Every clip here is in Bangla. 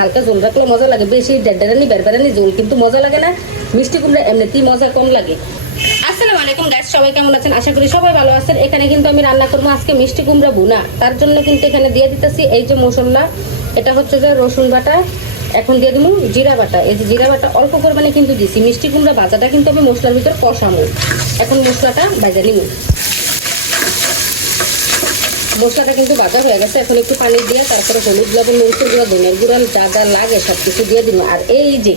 হালকা ঝোল রাখলে মজা লাগে। বেশি ডেডারানি বেরবেরানি ঝোল কিন্তু মজা লাগে না। মিষ্টি কুমড়া এমনিতেই মজা কম লাগে। আসসালামু আলাইকুম গাইস সবাই কেমন আছেন? আশা করি সবাই ভালো আছেন। এখানে কিন্তু আমি রান্না করব আজকে মিষ্টি কুমড়া ভুনা। তার জন্য কিন্তু এখানে দিয়ে দিতেছি এই যে মশলা। এটা হচ্ছে যে রসুন বাটা, এখন দিয়ে দিব জিরা বাটা। এই যে জিরা বাটা অল্প পরিমাণে কিন্তু দিছি। মিষ্টি কুমড়া ভাজাটা কিন্তু আমি মশলার ভিতর কষামো এখন মশলাটা ভাজা নিব। মশলাটা কিন্তু বাজার হয়ে গেছে। এখন একটু পানি দিয়ে তারপরে হলুদ লবণ, মরিচের গুঁড়া, ধনের গুঁড়া, যা যা লাগে সব কিছু দিয়ে দিব। আর এই যে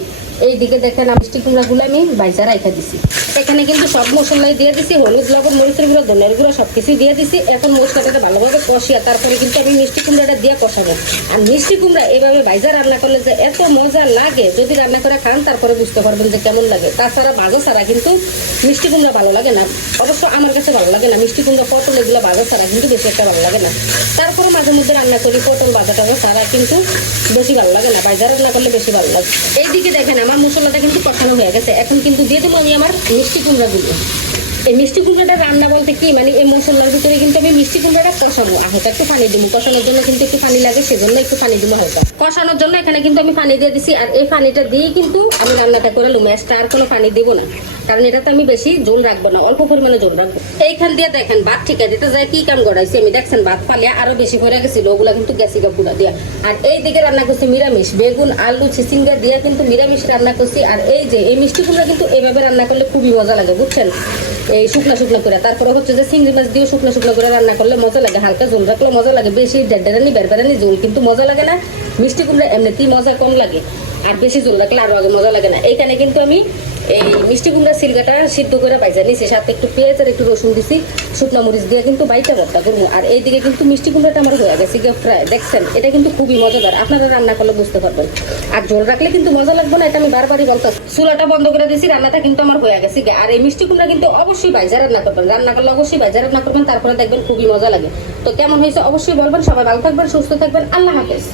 এই দিকে দেখেন আমি মিষ্টি কুমড়াগুলো আমি বাইজা রাখা দিছি। এখানে কিন্তু সব মশলাই দিয়ে দিছি, হলুদ, লবণ, মরিচের গুঁড়া, ধনের গুঁড়া সব কিছু দিয়ে দিছি। এখন মশলাটা ভালোভাবে কষিয়া তারপরে কিন্তু আমি মিষ্টি কুমড়াটা দিয়ে কষাবো। আর মিষ্টি কুমড়া এভাবে বাইজা রান্না করলে যে এত মজা লাগে, যদি রান্না করে খান তারপরে বুঝতে পারবেন যে কেমন লাগে। তাছাড়া ভাজা ছাড়া কিন্তু মিষ্টি কুমড়া ভালো লাগে না। অবশ্য আমার কাছে ভালো লাগে না। মিষ্টি কুমড়া, পটল এগুলো ভাজা ছাড়া কিন্তু বেশি একটা ভালো লাগে না। তারপরে মাঝে মধ্যে রান্না করি পটল ভাজা ছাড়া কিন্তু বেশি ভালো লাগে না। বাইজা রান্না করলে বেশি ভালো লাগে। এইদিকে দেখেন আমার মশলাটা কিন্তু পাঠানো হয়ে গেছে। এখন কিন্তু দিয়ে দেবো আমি আমার মিষ্টি কুমড়াগুলো। এই মিষ্টি কুমড়াটা রান্না বলতে কি? মানে এই মশলার ভিতরে কিন্তু আমি মিষ্টি কুমড়াটা কষাবো। আর হয়তো একটু পানি দিব। কষানোর জন্য কিন্তু একটু পানি লাগে, সেজন্য একটু পানি দিব হয়তো কষানোর জন্য এখানে কিন্তু আমি পানি দিয়ে দিছি। আর এই পানিটা দিয়ে কিন্তু আমি রান্নাটা করে এক্সট্রা আর কোনো পানি দেবো না। কারণ এটাতে আমি বেশি জল রাখব না, অল্প পরিমাণে জল রাখব। এইখান দিয়ে দেখেন ভাত ঠিকা দিতে যায় কি কাম গড়াইছি আমি দেখছেন ভাত পালিয়া আরও বেশি করে গেছিল। ওগুলা কিন্তু গেছিগা পুরা দিয়া। আর এই দিকে রান্না করছি নিরামিষ। বেগুন, আলু চিচিঙ্গা দিয়ে কিন্তু নিরামিষ রান্না করছি। আর এই যে, এই মিষ্টি কুমড়া কিন্তু এইভাবে রান্না করলে খুবই মজা লাগে, বুঝছেন? এই শুকনা শুকনা করে। তারপরে হচ্ছে যে চিংড়ি মাছ দিয়ে শুকনো শুকনা করে রান্না করলে মজা লাগে, হালকা ঝোল রাখলে মজা লাগে। বেশি ডেডারানি বেরবেরানি ঝোল কিন্তু মজা লাগে না। মিষ্টি কুমড়া এমনিতেই মজা কম লাগে। আর বেশি ঝোল রাখলে আরও আগে মজা লাগে না। এইখানে কিন্তু আমি এই মিষ্টি কুমড়া সিলগাটা সিদ্ধ করে বাইজা নিছি সাথে একটু পেঁয়াজ আর একটু রসুন দিছি, শুকনা মরিচ দিয়ে কিন্তু বাইটা ভর্তা করব। আর এইদিকে কিন্তু মিষ্টি কুমড়াটা আমার হয়ে গেছে গিয়ে ফ্রাই দেখছেন, এটা কিন্তু খুবই মজাদার। আপনারা রান্না করলে বুঝতে পারবেন। আর ঝোল রাখলে কিন্তু মজা লাগবে না, এটা আমি বারবারই বলতে চুলাটা বন্ধ করে দিয়েছি রান্নাটা কিন্তু আমার হয়ে গেছে। আর এই মিষ্টি কুমড়া কিন্তু অবশ্যই বাইজা রান্না করবেন। রান্না করলে অবশ্যই বাইজা রান্না করবেন, তারপরে দেখবেন খুবই মজা লাগে। তো কেমন হয়েছে অবশ্যই বলবেন। সবাই ভালো থাকবেন, সুস্থ থাকবেন। আল্লাহ হাফেজ।